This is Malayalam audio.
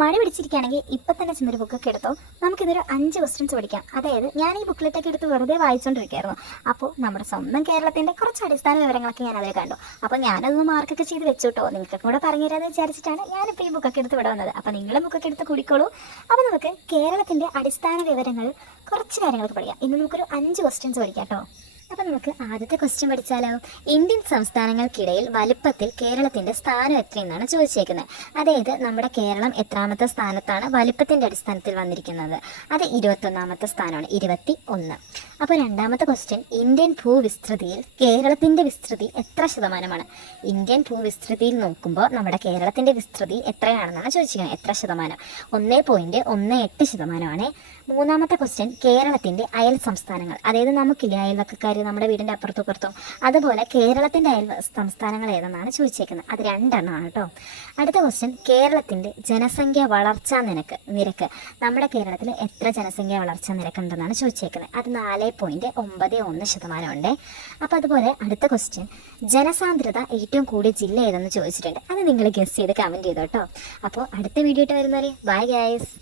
മടി പിടിച്ചിരിക്കുകയാണെങ്കിൽ ഇപ്പം തന്നെ ചെന്നൊരു ബുക്കൊക്കെ എടുത്തോ. നമുക്കിതൊരു 5 ക്വസ്റ്റ്യൻസ് പഠിക്കാം. അതായത് ഞാൻ ഈ ബുക്കിലെറ്റൊക്കെ എടുത്ത് വെറുതെ വായിച്ചുകൊണ്ടിരിക്കുകയായിരുന്നു. അപ്പോൾ നമ്മുടെ സ്വന്തം കേരളത്തിൻ്റെ കുറച്ച് അടിസ്ഥാന വിവരങ്ങളൊക്കെ ഞാൻ അതിൽ കണ്ടു. അപ്പോൾ ഞാനതൊന്ന് മാർക്കൊക്കെ ചെയ്ത് വെച്ചു കേട്ടോ. നിങ്ങൾക്ക് കൂടെ പറഞ്ഞു തരാമെന്ന് വിചാരിച്ചിട്ടാണ് ഞാനിപ്പോൾ ഈ ബുക്കൊക്കെ എടുത്ത് ഇവിടെ വന്നത്. അപ്പോൾ നിങ്ങളും ബുക്കൊക്കെ എടുത്ത് കുടിക്കോളൂ. അപ്പോൾ നമുക്ക് കേരളത്തിൻ്റെ അടിസ്ഥാന വിവരങ്ങൾ കുറച്ച് കാര്യങ്ങളൊക്കെ പഠിക്കാം. ഇന്ന് നമുക്കൊരു 5 ക്വസ്റ്റ്യൻസ് പഠിക്കാം കേട്ടോ. അപ്പം നമുക്ക് ആദ്യത്തെ ക്വസ്റ്റ്യൻ പഠിച്ചാലോ? ഇന്ത്യൻ സംസ്ഥാനങ്ങൾക്കിടയിൽ വലുപ്പത്തിൽ കേരളത്തിൻ്റെ സ്ഥാനം എത്രയെന്നാണ് ചോദിച്ചേക്കുന്നത്. അതായത് നമ്മുടെ കേരളം എത്രാമത്തെ സ്ഥാനത്താണ് വലുപ്പത്തിൻ്റെ അടിസ്ഥാനത്തിൽ വന്നിരിക്കുന്നത്? അത് 21ാമത്തെ സ്ഥാനമാണ്, 21. അപ്പോൾ രണ്ടാമത്തെ ക്വസ്റ്റ്യൻ, ഇന്ത്യൻ ഭൂവിസ്തൃതിയിൽ കേരളത്തിൻ്റെ വിസ്തൃതി എത്ര ശതമാനമാണ്? ഇന്ത്യൻ ഭൂവിസ്തൃതിയിൽ നോക്കുമ്പോൾ നമ്മുടെ കേരളത്തിൻ്റെ വിസ്തൃതി എത്രയാണെന്നാണ് ചോദിച്ചിരിക്കുന്നത്. എത്ര ശതമാനം? 1.18%. മൂന്നാമത്തെ ക്വസ്റ്റ്യൻ, കേരളത്തിൻ്റെ അയൽ സംസ്ഥാനങ്ങൾ. അതായത് നമുക്കില്ലേ അയൽവക്കക്കാർ നമ്മുടെ വീടിൻ്റെ അപ്പുറത്തും ഇപ്പുറത്തും, അതുപോലെ കേരളത്തിൻ്റെ അയൽ സംസ്ഥാനങ്ങൾ ഏതെന്നാണ് ചോദിച്ചേക്കുന്നത്. അത് 2 എണ്ണമാണ് കേട്ടോ. അടുത്ത ക്വസ്റ്റ്യൻ, കേരളത്തിൻ്റെ ജനസംഖ്യ വളർച്ചാ നിരക്ക്. നമ്മുടെ കേരളത്തിൽ എത്ര ജനസംഖ്യ വളർച്ചാ നിരക്ക് ഉണ്ടെന്നാണ് ചോദിച്ചേക്കുന്നത്. അത് 4.91% ഉണ്ട്. അപ്പോൾ അതുപോലെ അടുത്ത ക്വസ്റ്റ്യൻ, ജനസാന്ദ്രത ഏറ്റവും കൂടിയ ജില്ല ഏതെന്ന് ചോദിച്ചിട്ടുണ്ട്. അത് നിങ്ങൾ ഗസ് ചെയ്ത് കമൻറ്റ് ചെയ്തോ കേട്ടോ. അപ്പോൾ അടുത്ത വീഡിയോ ആയിട്ട് വരുന്നവരെ ബൈ ഗൈസ്.